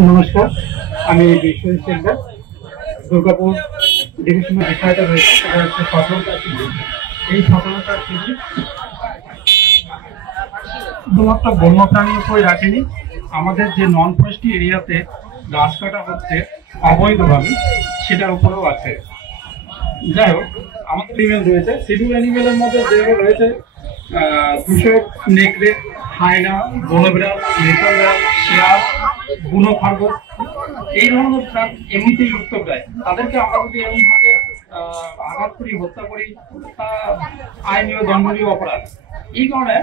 নমস্কার, আমি বিশ্বজিৎ সেন্টার দুর্গাপুর ডিভিশনের বিষয়টা রয়েছে সেটা হচ্ছে সচলতা শিবির। এই সচলতা শিবির শুধুমাত্র বন্যপ্রাণীর উপরে রাখেনি, আমাদের যে নন ফরেস্ট্রি এরিয়াতে গাছ কাটা হচ্ছে অবৈধভাবে সেটার উপরেও আছে। যাই হোক, আমাদের অ্যানিমেল রয়েছে, শিডিউল অ্যানিমেলের মধ্যে যেগুলো রয়েছে কৃষক, নেকড়ে, হায়না, বনবিড়াল, নেপাল বিড়াল, শিয়াল, বুনো খরগোশ, এই ধরনের প্রাণ এমনিতেই লুপ্তপ্রায়। তাদেরকে আমরা যদি এমনভাবে আঘাত করি, হত্যা করি, তা আইনীয় দণ্ডনীয় অপরাধ। এই কারণে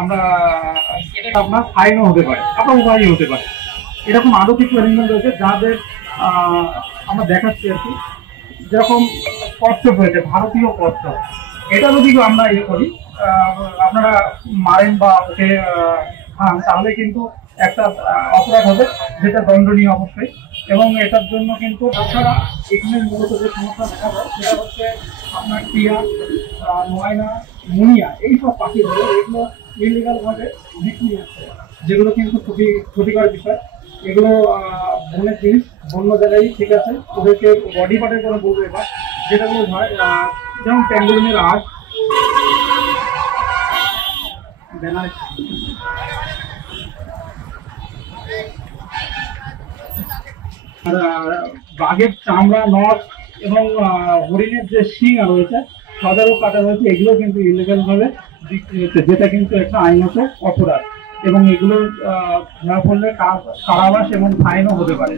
আমরা এটা আপনার ফাইনও হতে পারে, আপনার উপায়ই হতে পারে। এরকম আরো কিছু অ্যানিমেল রয়েছে যাদের আমরা দেখাচ্ছি আর কি, যেরকম কচ্ছপ রয়েছে, ভারতীয় কচ্ছপ। এটা যদি আমরা ইয়ে করি, আপনারা মারেন বা ওকে খান, তাহলে কিন্তু একটা অপরাধ হবে, যেটা দণ্ডনীয় অবশ্যই। এবং এটার জন্য কিন্তু তাছাড়া এখানে মূলত যে সমস্যা দেখা যায় সেটা হচ্ছে আপনার টিয়া, ময়না, মুনিয়া, এইসব পাখিগুলো এগুলো ইলিগাল ভাবে বিক্রি হচ্ছে, যেগুলো কিন্তু খুবই ক্ষতিকর বিষয়। এগুলো বনের জিনিস, বন্য জায়গায় ঠিক আছে, ওদেরকে বডি পার্টের করে বলবো এবার, যেটাগুলো হয় যেমন প্যাঙ্গুলিনের আঁশ, বাঘের চামড়া, নখ এবং হরিণের যে শিং রয়েছে তাদেরও কাটা রয়েছে, এগুলো কিন্তু ইলিগাল ভাবে বিক্রি হচ্ছে, যেটা কিন্তু একটা আইনত অপরাধ। এবং এগুলো ধরা পড়লে কারাবাস এবং ফাইনও হতে পারে।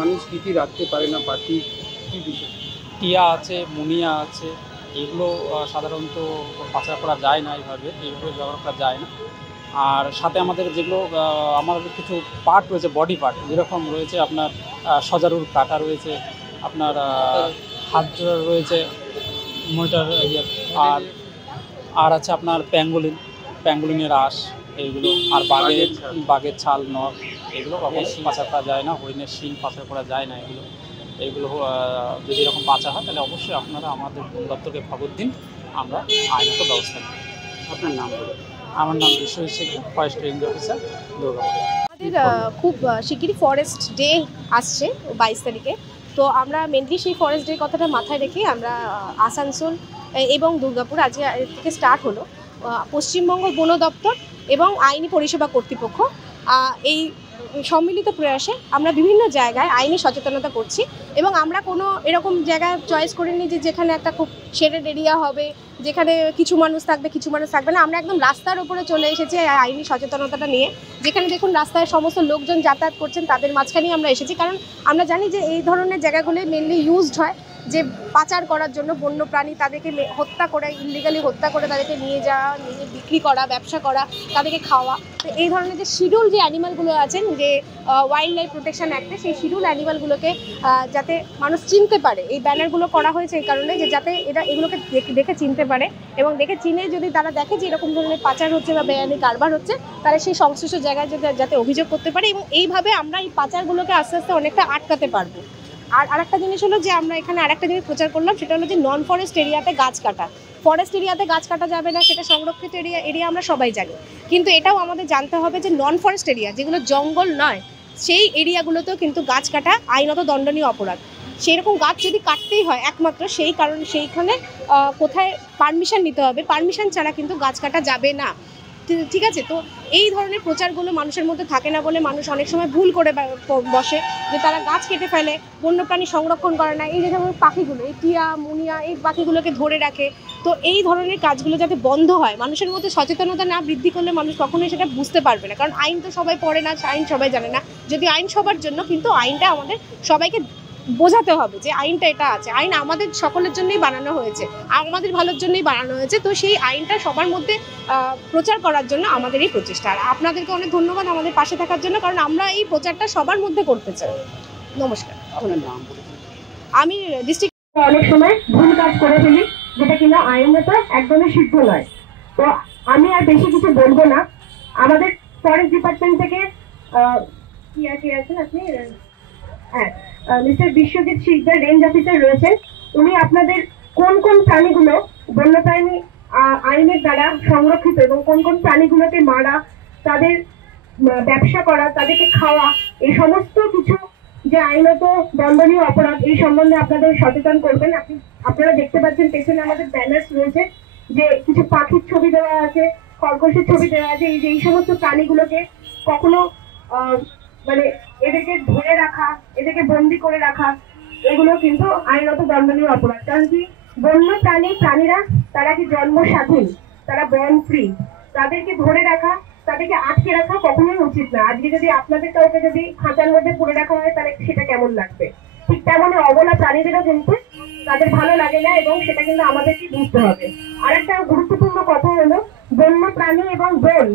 মানুষ কি রাখতে পারে না পাখি, কি বিষয়? টিয়া আছে, মুনিয়া আছে, এগুলো সাধারণত পাচার করা যায় না, এইভাবে ব্যবহার করা যায় না। আর সাথে আমাদের যেগুলো আমাদের কিছু পার্ট রয়েছে, বডি পার্ট, যেরকম রয়েছে আপনার সজারুর কাটা রয়েছে, আপনার হাত জোড়া রয়েছে, মনিটর আর আর আছে আপনার প্যাঙ্গুলিনের আঁশ, এইগুলো। আর বাঘের ছাল, নখ, এগুলো পাচার করা যায় না। হরিণের শিং পাচার করা যায় না। এইগুলো যদি এরকম পাচার হয় তাহলে অবশ্যই আপনারা আমাদের বন দপ্তরকে খবর দিন, আমরা আইনত ব্যবস্থা নিই। আপনার নাম বলুন। আমার নাম Biswajit Sheikh, forest range officer, Durgapur. আমাদের খুব শিগগিরই ফরেস্ট ডে আসছে 22 তারিখে। তো আমরা মেনলি সেই ফরেস্ট ডে কথাটা মাথায় রেখে আমরা আসানসোল এবং দুর্গাপুর আজকে থেকে স্টার্ট হলো পশ্চিমবঙ্গ বন দপ্তর এবং আইনি পরিষেবা কর্তৃপক্ষ এই সম্মিলিত প্রয়াসে আমরা বিভিন্ন জায়গায় আইনি সচেতনতা করছি। এবং আমরা কোনো এরকম জায়গা চয়েস করিনি যে যেখানে একটা খুব শেডেড এরিয়া হবে, যেখানে কিছু মানুষ থাকবে কিছু মানুষ থাকবে না। আমরা একদম রাস্তার উপরে চলে এসেছি আইনি সচেতনতাটা নিয়ে, যেখানে দেখুন রাস্তায় সমস্ত লোকজন যাতায়াত করছেন, তাদের মাঝখানেই আমরা এসেছি। কারণ আমরা জানি যে এই ধরনের জায়গাগুলোই মেনলি ইউজড হয় যে পাচার করার জন্য বন্য প্রাণী, তাদেরকে হত্যা করে, ইলিগালি হত্যা করে তাদেরকে নিয়ে যাওয়া, নিয়ে বিক্রি করা, ব্যবসা করা, তাদেরকে খাওয়া। তো এই ধরনের যে শিডিউল যে অ্যানিমালগুলো আছেন, যে ওয়াইল্ড লাইফ প্রোটেকশন অ্যাক্টে, সেই শিডিউল অ্যানিমালগুলোকে যাতে মানুষ চিনতে পারে, এই ব্যানারগুলো করা হয়েছে এই কারণে যে যাতে এগুলোকে দেখে চিনতে পারে, এবং দেখে চিনে যদি তারা দেখে যে এরকম ধরনের পাচার হচ্ছে বা বেআইনি কারবার হচ্ছে, তারা সেই সংশ্লিষ্ট জায়গায় যাতে অভিযোগ করতে পারে। এবং এইভাবে আমরা এই পাচারগুলোকে আস্তে আস্তে অনেকটা আটকাতে পারবো। আর আরেকটা জিনিস হলো যে আমরা এখানে আরেকটা জিনিস প্রচার করলাম, সেটা হলো যে নন ফরেস্ট এরিয়াতে গাছ কাটা। ফরেস্ট এরিয়াতে গাছ কাটা যাবে না, সেটা সংরক্ষিত এরিয়া আমরা সবাই জানি। কিন্তু এটাও আমাদের জানতে হবে যে নন ফরেস্ট এরিয়া, যেগুলো জঙ্গল নয়, সেই এরিয়াগুলোতেও কিন্তু গাছ কাটা আইনত দণ্ডনীয় অপরাধ। সেই রকম গাছ যদি কাটতেই হয় একমাত্র সেই কারণে সেইখানে কোথায় পারমিশন নিতে হবে, পারমিশন ছাড়া কিন্তু গাছ কাটা যাবে না। ঠিক আছে? তো এই ধরনের প্রচারগুলো মানুষের মধ্যে থাকে না বলে মানুষ অনেক সময় ভুল করে বসে, যে তারা গাছ কেটে ফেলে, বন্যপ্রাণী সংরক্ষণ করে না। এই যে যেমন পাখিগুলো, এই টিয়া, মুনিয়া, এই পাখিগুলোকে ধরে রাখে। তো এই ধরনের কাজগুলো যাতে বন্ধ হয়, মানুষের মধ্যে সচেতনতা না বৃদ্ধি করলে মানুষ কখনোই সেটা বুঝতে পারবে না। কারণ আইন তো সবাই পড়ে না, আইন সবাই জানে না। যদি আইন সবার জন্য, কিন্তু আইনটা আমাদের সবাইকে বোঝাতে হবে যে আইনটা এটা আছে, আইন আমাদের সকলের জন্যই বানানো হয়েছে, আমাদের ভালোর জন্যই বানানো হয়েছে। তো সেই আইনটা সবার মধ্যে প্রচার করার জন্য আমাদের এই প্রচেষ্টা। আর আপনাদেরকে অনেক ধন্যবাদ আমাদের পাশে থাকার জন্য, কারণ আমরা এই প্রচারটা সবার মধ্যে করতে চাই। নমস্কার। আপনার নাম বলুন। আমি ডিস্ট্রিক্ট অনেক সময় ভুল কাজ করে ফেলি, যেটা কিনা আইনত একদমই সিদ্ধ নয়। তো আমি আর বেশি কিছু বলবো না। আমাদের ফরেস্ট ডিপার্টমেন্ট থেকে কি আছেন আপনি, হ্যাঁ, mister Biswajit Sikdar range officer রয়েছেন। উনি আপনাদের কোন কোন প্রাণীগুলো বন্যপ্রাণী আইনের দ্বারা সংরক্ষিত এবং কোন কোন প্রাণীগুলোকে মারা, তাদের ব্যবসা করা, তাদেরকে খাওয়া, এই সমস্ত কিছু যে আইনত দণ্ডনীয় অপরাধ, এই সম্বন্ধে আপনাদের সচেতন করবেন। আপনারা দেখতে পাচ্ছেন পেছনে আমাদের ব্যানার্স রয়েছে, যে কিছু পাখির ছবি দেওয়া আছে, খরগোশের ছবি দেওয়া আছে। এই সমস্ত প্রাণীগুলোকে কখনো মানে এদেরকে ধরে রাখা, এদেরকে বন্দি করে রাখা, এগুলো কিন্তু আইনত দণ্ডনীয় অপরাধ। কারণ কি, বন্য প্রাণীরা তারা কি জন্ম স্বাধীন, তারা বর্ন ফ্রি, তাদেরকে ধরে রাখা, তাদেরকে আটকে রাখা কখনোই উচিত না। আজকে যদি আপনাদের কাউকে যদি খাঁচার মধ্যে পড়ে রাখা হয়, তাহলে সেটা কেমন লাগবে? ঠিক তেমনই অবলা প্রাণীদেরও কিন্তু তাদের ভালো লাগে না, এবং সেটা কিন্তু আমাদেরকে বুঝতে হবে। আর একটা গুরুত্বপূর্ণ কথা হলো, বন্য প্রাণী এবং বন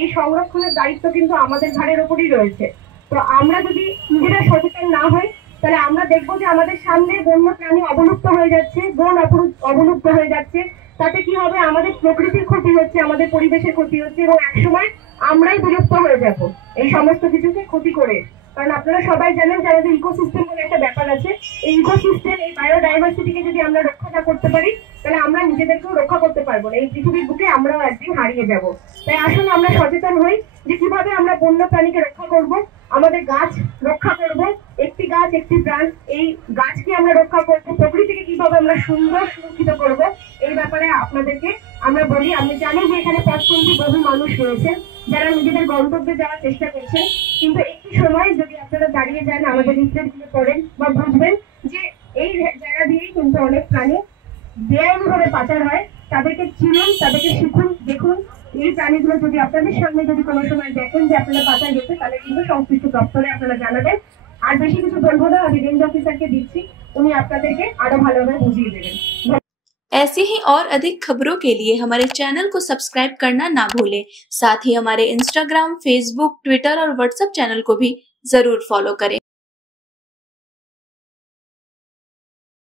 এই সংরক্ষণের দায়িত্ব কিন্তু আমাদের ঘাড়ের ওপরই রয়েছে। তো আমরা যদি নিজেরা সচেতন না হই, তাহলে আমরা দেখবো যে আমাদের সামনে বন্য প্রাণী অবলুপ্ত হয়ে যাচ্ছে, বন অবলুপ্ত হয়ে যাচ্ছে। তাতে কি হবে, আমাদের প্রকৃতির ক্ষতি হচ্ছে, আমাদের পরিবেশের ক্ষতি হচ্ছে, এবং একসময় আমরাই বিলুপ্ত হয়ে যাব এই সমস্ত কিছুকে ক্ষতি করে। কারণ আপনারা সবাই জানেন যে আমাদের ইকোসিস্টেম বলে একটা ব্যাপার আছে। এই ইকোসিস্টেম, এই বায়োডাইভার্সিটিকে যদি আমরা রক্ষা না করতে পারি, তাহলে আমরা নিজেদেরকেও রক্ষা করতে পারবো না। এই পৃথিবীর বুকে আমরাও একদিন হারিয়ে যাব। তাই আসুন আমরা সচেতন হই যে কিভাবে আমরা বন্য প্রাণীকে রক্ষা করব, আমাদের গাছ রক্ষা করব। একটি গাছ একটি প্রাণ, এই গাছকে আমরা রক্ষা করব, প্রকৃতিকে কিভাবে আমরা সুন্দর সুরক্ষিত করব, এই ব্যাপারে আপনাদেরকে আমরা বলি। আমি জানি যে এখানে পথপন্থী বহু মানুষ রয়েছেন যারা নিজেদের গন্তব্যে যাওয়ার চেষ্টা করছেন, কিন্তু একটি সময় যদি আপনারা দাঁড়িয়ে যান, আমাদের লিফলেটগুলো পড়েন, বা বুঝবেন যে এই জায়গা দিয়েই কিন্তু অনেক প্রাণী বেআইনিভাবে পাচার হয়। তাদেরকে চিনুন, তাদেরকে শিখুন, দেখুন। এই প্রাণীগুলো যদি আপনাদের সামনে যদি কোনো সময় দেখেন যে আপনারা পাচার গেছে, তাহলে কিন্তু সংশ্লিষ্ট দপ্তরে আপনারা জানাবেন। আর বেশি কিছু বলবো না, আমি রেঞ্জ অফিসারকে দিচ্ছি, উনি আপনাদেরকে আরো ভালোভাবে বুঝিয়ে দেবেন। ऐसे ही और अधिक खबरों के लिए हमारे चैनल को सब्सक्राइब करना ना भूलें। साथ ही हमारे इंस्टाग्राम, फेसबुक, ट्विटर और व्हाट्सएप चैनल को भी जरूर फॉलो करें।